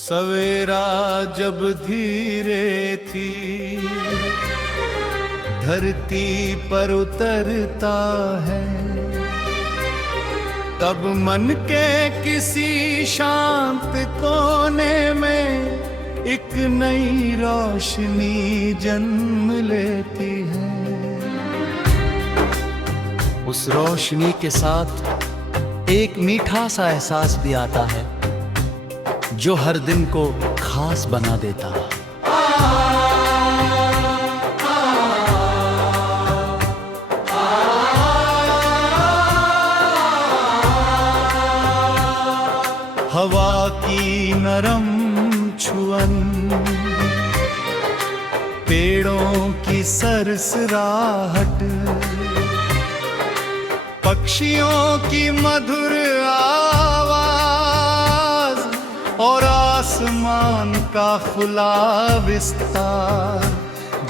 सवेरा जब धीरे थी धरती पर उतरता है, तब मन के किसी शांत कोने में एक नई रोशनी जन्म लेती है। उस रोशनी के साथ एक मीठा सा एहसास भी आता है जो हर दिन को खास बना देता है। हवा की नरम छुअन, पेड़ों की सरसराहट, पक्षियों की मधुर आवाज और आसमान का खुला विस्तार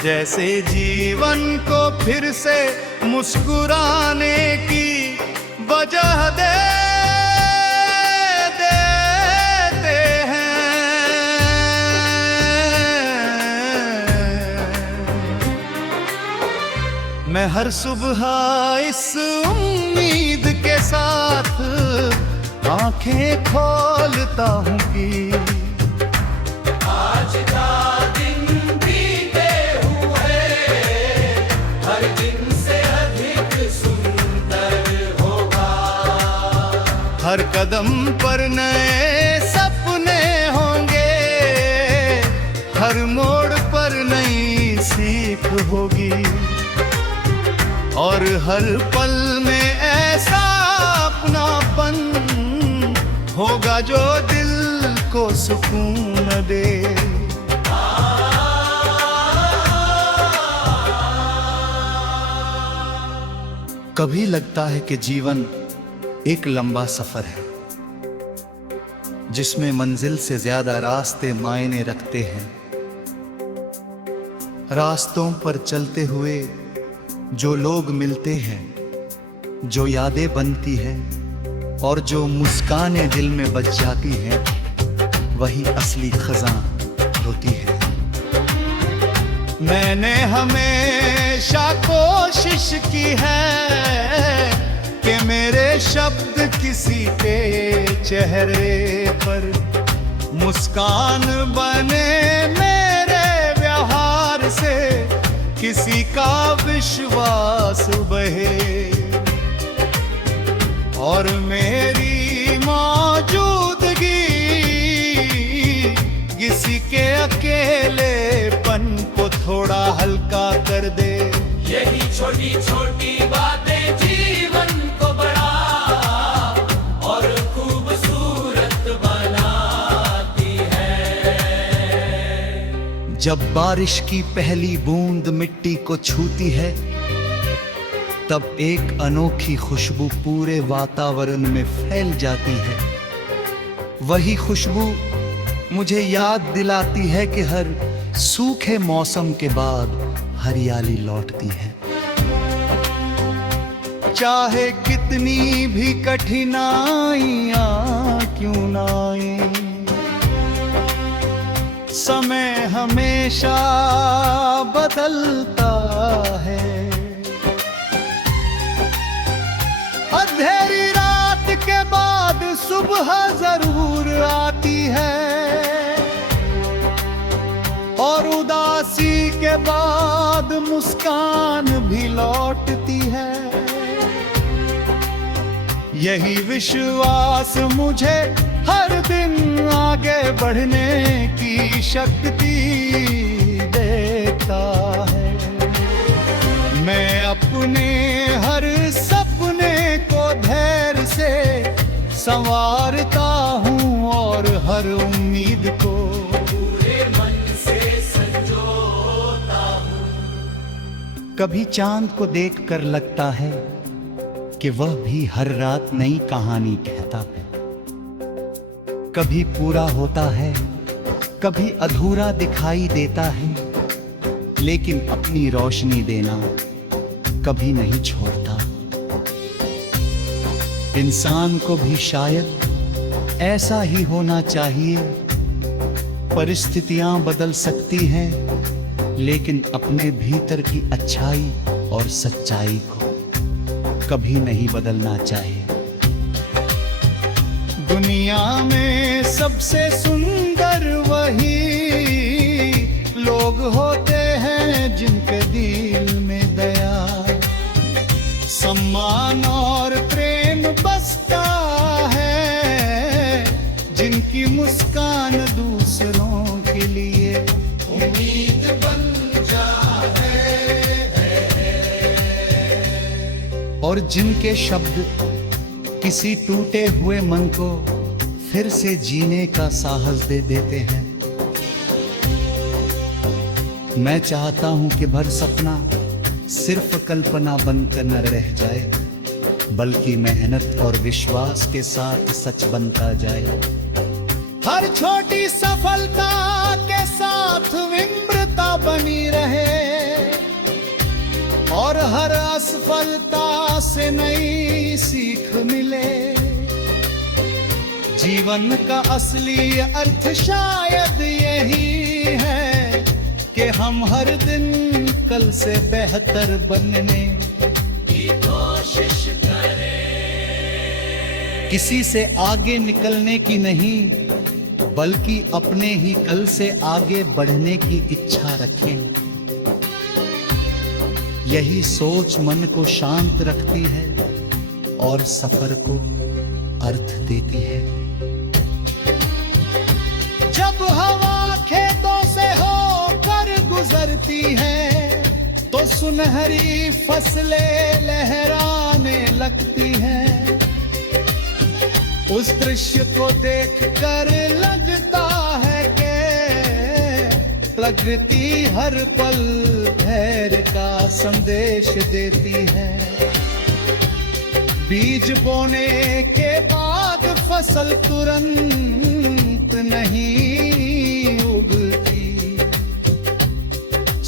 जैसे जीवन को फिर से मुस्कुराने की वजह देते हैं। मैं हर सुबह इस उम्मीद के साथ आंखें खोलता हूँ कि आज का दिन बीते हुए हर दिन से अधिक सुंदर होगा। हर कदम पर नए सपने होंगे, हर मोड़ पर नई सीख होगी और हर पल में ऐसा अपनापन होगा जो दिल को सुकून दे। कभी लगता है कि जीवन एक लंबा सफर है जिसमें मंजिल से ज्यादा रास्ते मायने रखते हैं। रास्तों पर चलते हुए जो लोग मिलते हैं, जो यादें बनती हैं और जो मुस्कानें दिल में बच जाती हैं, वही असली खजां होती है। मैंने हमेशा कोशिश की है कि मेरे शब्द किसी के चेहरे पर मुस्कान बने, मेरे व्यवहार से किसी का विश्वास बहे और मेरी मौजूदगी किसी के अकेलेपन को थोड़ा हल्का कर दे। यही छोटी छोटी बातें जीवन को बड़ा और खूबसूरत बनाती है। जब बारिश की पहली बूंद मिट्टी को छूती है, तब एक अनोखी खुशबू पूरे वातावरण में फैल जाती है। वही खुशबू मुझे याद दिलाती है कि हर सूखे मौसम के बाद हरियाली लौटती है। चाहे कितनी भी कठिनाइयां क्यों ना आए, समय हमेशा बदलता है। अंधेरी रात के बाद सुबह जरूर आती है और उदासी के बाद मुस्कान भी लौटती है। यही विश्वास मुझे हर दिन आगे बढ़ने की शक्ति देता है। मैं अपने हर सपने को धैर्य से संवारता हूँ और हर उम्मीद को पूरे मन से संजोता हूँ। कभी चांद को देखकर लगता है कि वह भी हर रात नई कहानी कहता है। कभी पूरा होता है, कभी अधूरा दिखाई देता है, लेकिन अपनी रोशनी देना कभी नहीं छोड़ता। इंसान को भी शायद ऐसा ही होना चाहिए परिस्थितियां बदल सकती हैं, लेकिन अपने भीतर की अच्छाई और सच्चाई को कभी नहीं बदलना चाहिए। दुनिया में सबसे सुंदर वही लोग होते हैं जिनके दिल में दया, सम्मान और प्रेम बसता है, जिनकी मुस्कान दूसरों के लिए उम्मीद बन जाए, और जिनके शब्द किसी टूटे हुए मन को फिर से जीने का साहस दे देते हैं। मैं चाहता हूं कि भर सपना सिर्फ कल्पना बनकर न रह जाए, बल्कि मेहनत और विश्वास के साथ सच बनता जाए। हर छोटी सफलता के साथ विनम्रता बनी रहे, और हर असफलता से नई सीख मिले। जीवन का असली अर्थ शायद यही है कि हम हर दिन कल से बेहतर बनने की कोशिश करें। किसी से आगे निकलने की नहीं, बल्कि अपने ही कल से आगे बढ़ने की इच्छा रखें। यही सोच मन को शांत रखती है और सफर को अर्थ देती है। जब हवा खेतों से होकर गुजरती है, तो सुनहरी फसलें लहराने लगती हैं। उस दृश्य को देखकर लगता है कि प्रकृति हर पल धैर्य का संदेश देती है। बीज बोने के बाद फसल तुरंत नहीं उगती,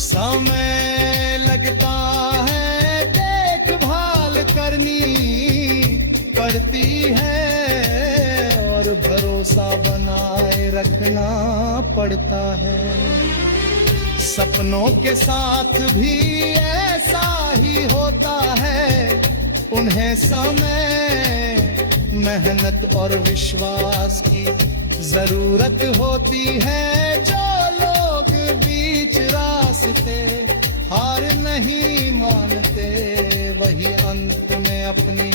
समय लगता है, देखभाल करनी पड़ती है, और भरोसा बनाए रखना पड़ता है। सपनों के साथ भी ऐसा ही होता है, उन्हें समय, मेहनत और विश्वास की जरूरत होती है। जो लोग बीच रास्ते हार नहीं मानते, वही अंत में अपनी